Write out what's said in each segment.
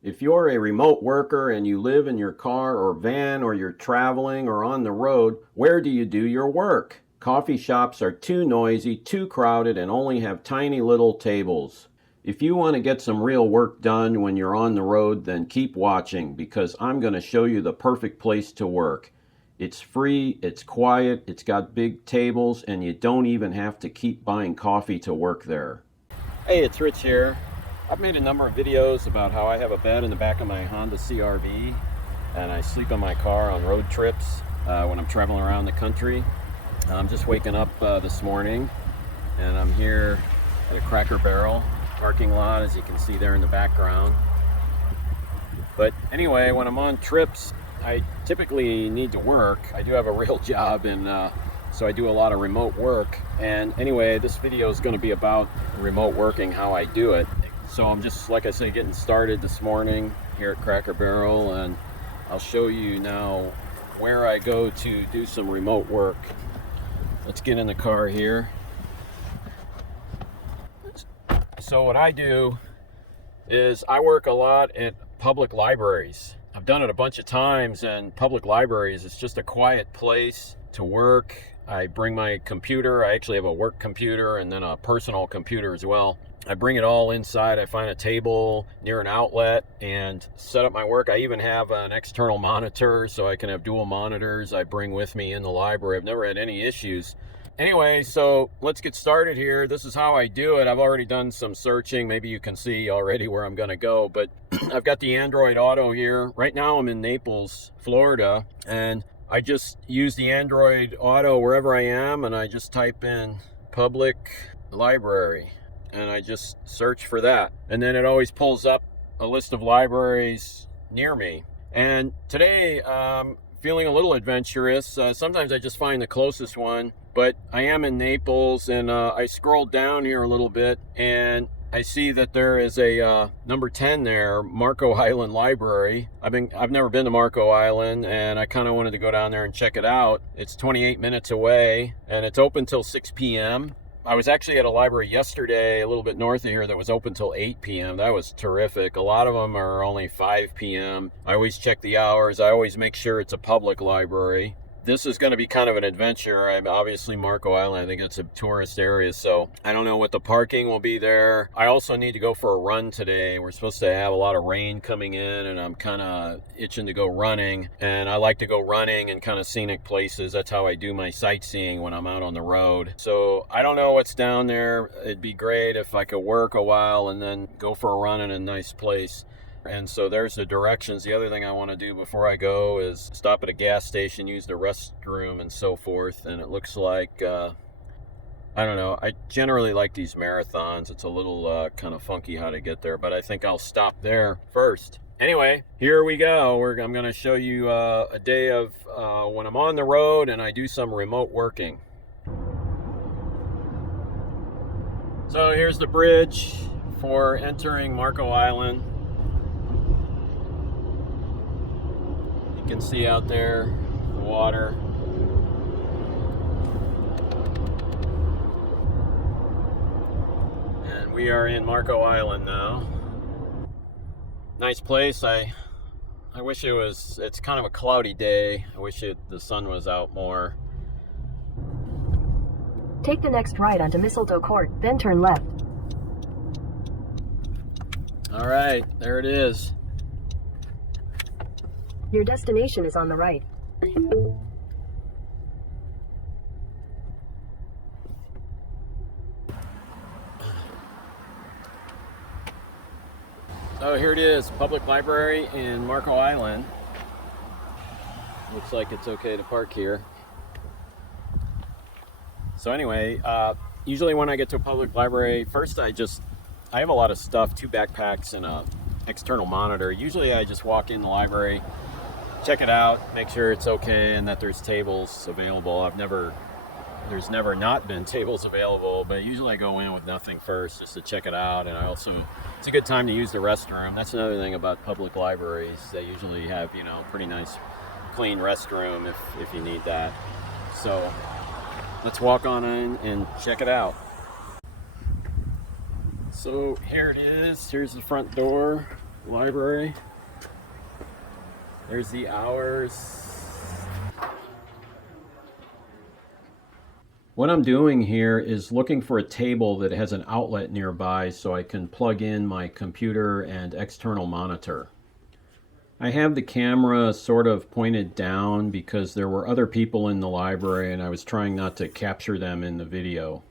If you're a remote worker and you live in your car or van or you're traveling or on the road, where do you do your work? Coffee shops are too noisy, too crowded, and only have tiny little tables. If you want to get some real work done when you're on the road, then keep watching because I'm going to show you the perfect place to work. It's free, it's quiet, it's got big tables, and you don't even have to keep buying coffee to work there. Hey, it's Rich here. I've made a number of videos about how I have a bed in the back of my Honda CR-V and I sleep in my car on road trips when I'm traveling around the country. I'm just waking up this morning and I'm here at a Cracker Barrel parking lot, as you can see there in the background. But anyway, when I'm on trips, I typically need to work. I do have a real job, and so I do a lot of remote work. And anyway, this video is going to be about remote working, how I do it. So I'm just, like I say, getting started this morning here at Cracker Barrel, and I'll show you now where I go to do some remote work. Let's get in the car here. So what I do is I work a lot at public libraries. I've done it a bunch of times, and public libraries, it's just a quiet place to work. I bring my computer. I actually have a work computer and then a personal computer as well. I bring it all inside. I find a table near an outlet and set up my work. I even have an external monitor so I can have dual monitors I bring with me in the library. I've never had any issues. Anyway, so let's get started here. This is how I do it. I've already done some searching. Maybe you can see already where I'm going to go, but I've got the Android Auto here. Right now I'm in Naples, Florida, and I just use the Android Auto wherever I am, and I just type in public library, and I just search for that. And then it always pulls up a list of libraries near me. And today, feeling a little adventurous. Sometimes I just find the closest one, but I am in Naples, and I scrolled down here a little bit and I see that there is a number 10 there, Marco Island Library. I've never been to Marco Island, and I kind of wanted to go down there and check it out. It's 28 minutes away and it's open till 6 p.m. I was actually at a library yesterday, a little bit north of here, that was open till 8 p.m. That was terrific. A lot of them are only 5 p.m. I always check the hours. I always make sure it's a public library. This is going to be kind of an adventure. I'm obviously Marco Island. I think it's a tourist area, so I don't know what the parking will be there. I also need to go for a run today. We're supposed to have a lot of rain coming in, and I'm kind of itching to go running. And I like to go running in kind of scenic places. That's how I do my sightseeing when I'm out on the road. So I don't know what's down there. It'd be great if I could work a while and then go for a run in a nice place. And so there's the directions. The other thing I want to do before I go is stop at a gas station, use the restroom and so forth. And it looks like, I don't know, I generally like these marathons. It's a little kind of funky how to get there, but I think I'll stop there first. Anyway, here we go. I'm going to show you a day of when I'm on the road and I do some remote working. So here's the bridge for entering Marco Island. You can see out there the water. And we are in Marco Island now. Nice place. I wish it's kind of a cloudy day. I wish the sun was out more. Take the next right onto Mistletoe Court, then turn left. All right, there it is. Your destination is on the right. So here it is, public library in Marco Island. Looks like it's okay to park here. So anyway, usually when I get to a public library, first I have a lot of stuff, 2 backpacks and a external monitor. Usually I just walk in the library, check it out, make sure it's okay and that there's tables available. There's never not been tables available, but usually I go in with nothing first just to check it out. And it's a good time to use the restroom. That's another thing about public libraries. They usually have, pretty nice clean restroom if you need that. So let's walk on in and check it out. So here it is. Here's the front door. library. There's the hours. What I'm doing here is looking for a table that has an outlet nearby so I can plug in my computer and external monitor. I have the camera sort of pointed down because there were other people in the library and I was trying not to capture them in the video.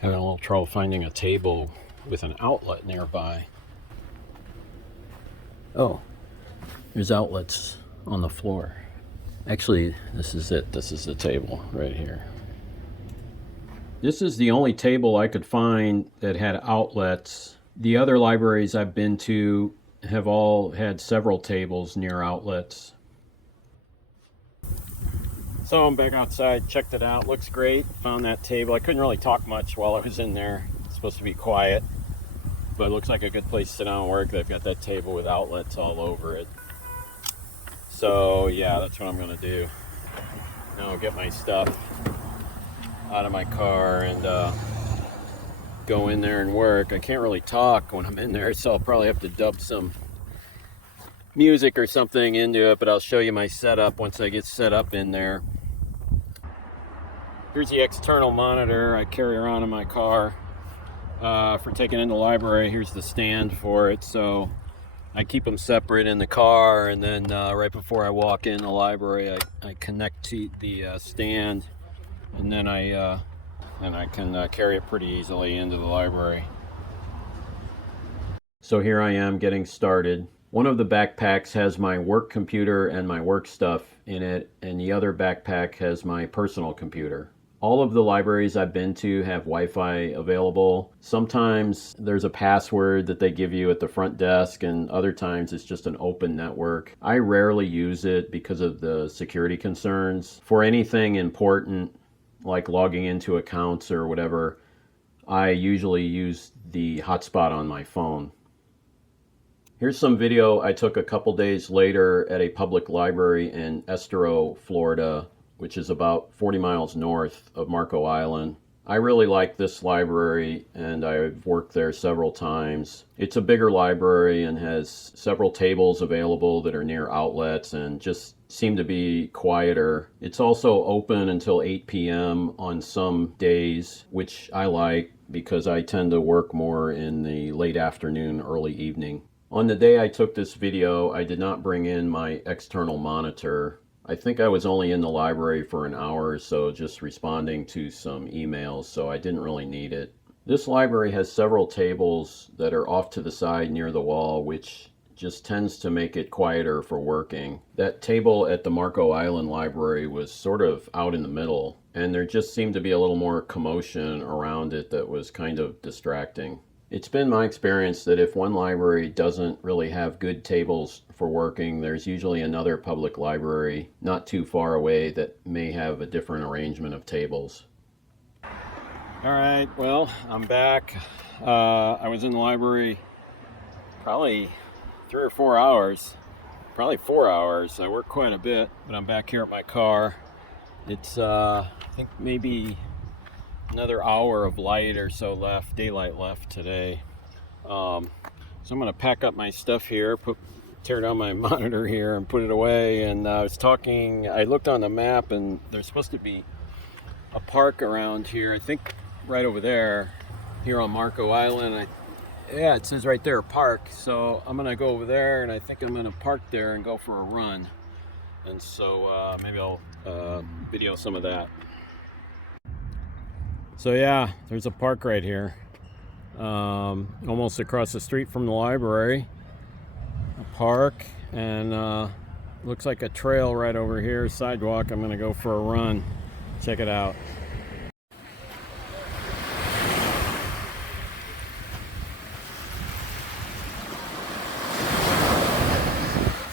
Having a little trouble finding a table with an outlet nearby. Oh, there's outlets on the floor. Actually, this is it. This is the table right here. This is the only table I could find that had outlets. The other libraries I've been to have all had several tables near outlets. So I'm back outside, checked it out, looks great. Found that table. I couldn't really talk much while I was in there. It's supposed to be quiet, but it looks like a good place to sit down and work. They've got that table with outlets all over it. So yeah, that's what I'm gonna do. Now I'll get my stuff out of my car and go in there and work. I can't really talk when I'm in there, so I'll probably have to dub some music or something into it, but I'll show you my setup once I get set up in there. Here's the external monitor I carry around in my car for taking in the library. Here's the stand for it, so I keep them separate in the car, and then right before I walk in the library, I connect to the stand, and then I can carry it pretty easily into the library. So here I am getting started. One of the backpacks has my work computer and my work stuff in it, and the other backpack has my personal computer. All of the libraries I've been to have Wi-Fi available. Sometimes there's a password that they give you at the front desk, and other times it's just an open network. I rarely use it because of the security concerns. For anything important, like logging into accounts or whatever, I usually use the hotspot on my phone. Here's some video I took a couple days later at a public library in Estero, Florida, which is about 40 miles north of Marco Island. I really like this library, and I've worked there several times. It's a bigger library and has several tables available that are near outlets and just seem to be quieter. It's also open until 8 p.m. on some days, which I like because I tend to work more in the late afternoon, early evening. On the day I took this video, I did not bring in my external monitor. I think I was only in the library for an hour or so, just responding to some emails, so I didn't really need it. This library has several tables that are off to the side near the wall, which just tends to make it quieter for working. That table at the Marco Island Library was sort of out in the middle, and there just seemed to be a little more commotion around it that was kind of distracting. It's been my experience that if one library doesn't really have good tables for working, there's usually another public library not too far away that may have a different arrangement of tables. All right, well, I'm back. I was in the library probably 3 or 4 hours, probably 4 hours. I worked quite a bit, but I'm back here at my car. It's, I think maybe another hour of light or so left, daylight left today. So I'm gonna pack up my stuff here, tear down my monitor here and put it away. And I looked on the map, and there's supposed to be a park around here, I think right over there, here on Marco Island. Yeah, it says right there, park. So I'm gonna go over there, and I think I'm gonna park there and go for a run. And so maybe I'll video some of that. So yeah, there's a park right here, almost across the street from the library. A park, and looks like a trail right over here, sidewalk. I'm gonna go for a run. Check it out.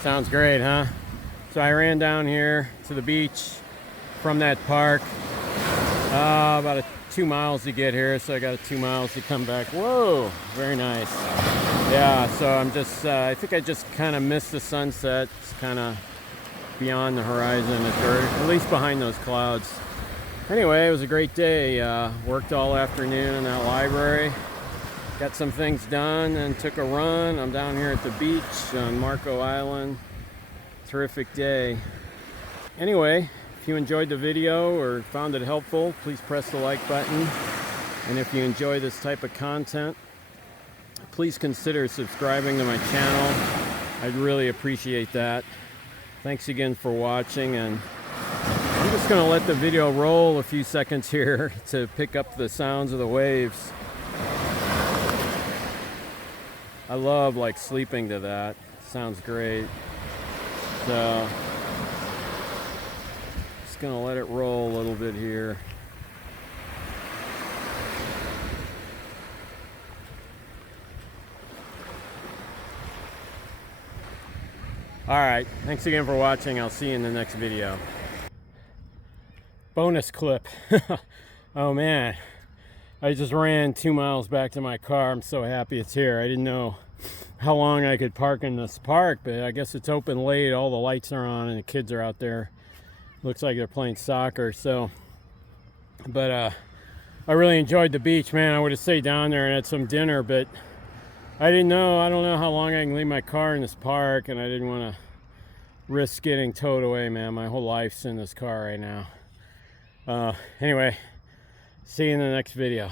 Sounds great, huh? So I ran down here to the beach from that park. About 2 miles to get here, so I got 2 miles to come back. Whoa, very nice. Yeah, so I'm just, I think I just kind of missed the sunset. It's kind of beyond the horizon, or at least behind those clouds. Anyway, it was a great day. Worked all afternoon in that library. got some things done and took a run. I'm down here at the beach on Marco Island. Terrific day. Anyway, if you enjoyed the video or found it helpful, please press the like button. And if you enjoy this type of content, please consider subscribing to my channel. I'd really appreciate that. Thanks again for watching, and I'm just going to let the video roll a few seconds here to pick up the sounds of the waves. I love like sleeping to that. Sounds great. So just going to let it roll a little bit here. Alright, thanks again for watching. I'll see you in the next video. Bonus clip. Oh man, I just ran 2 miles back to my car. I'm so happy it's here. I didn't know how long I could park in this park, but I guess it's open late. All the lights are on and the kids are out there. Looks like they're playing soccer. So, but I really enjoyed the beach, man. I would have stayed down there and had some dinner, but I don't know how long I can leave my car in this park, and I didn't want to risk getting towed away, man. My whole life's in this car right now. Anyway, see you in the next video.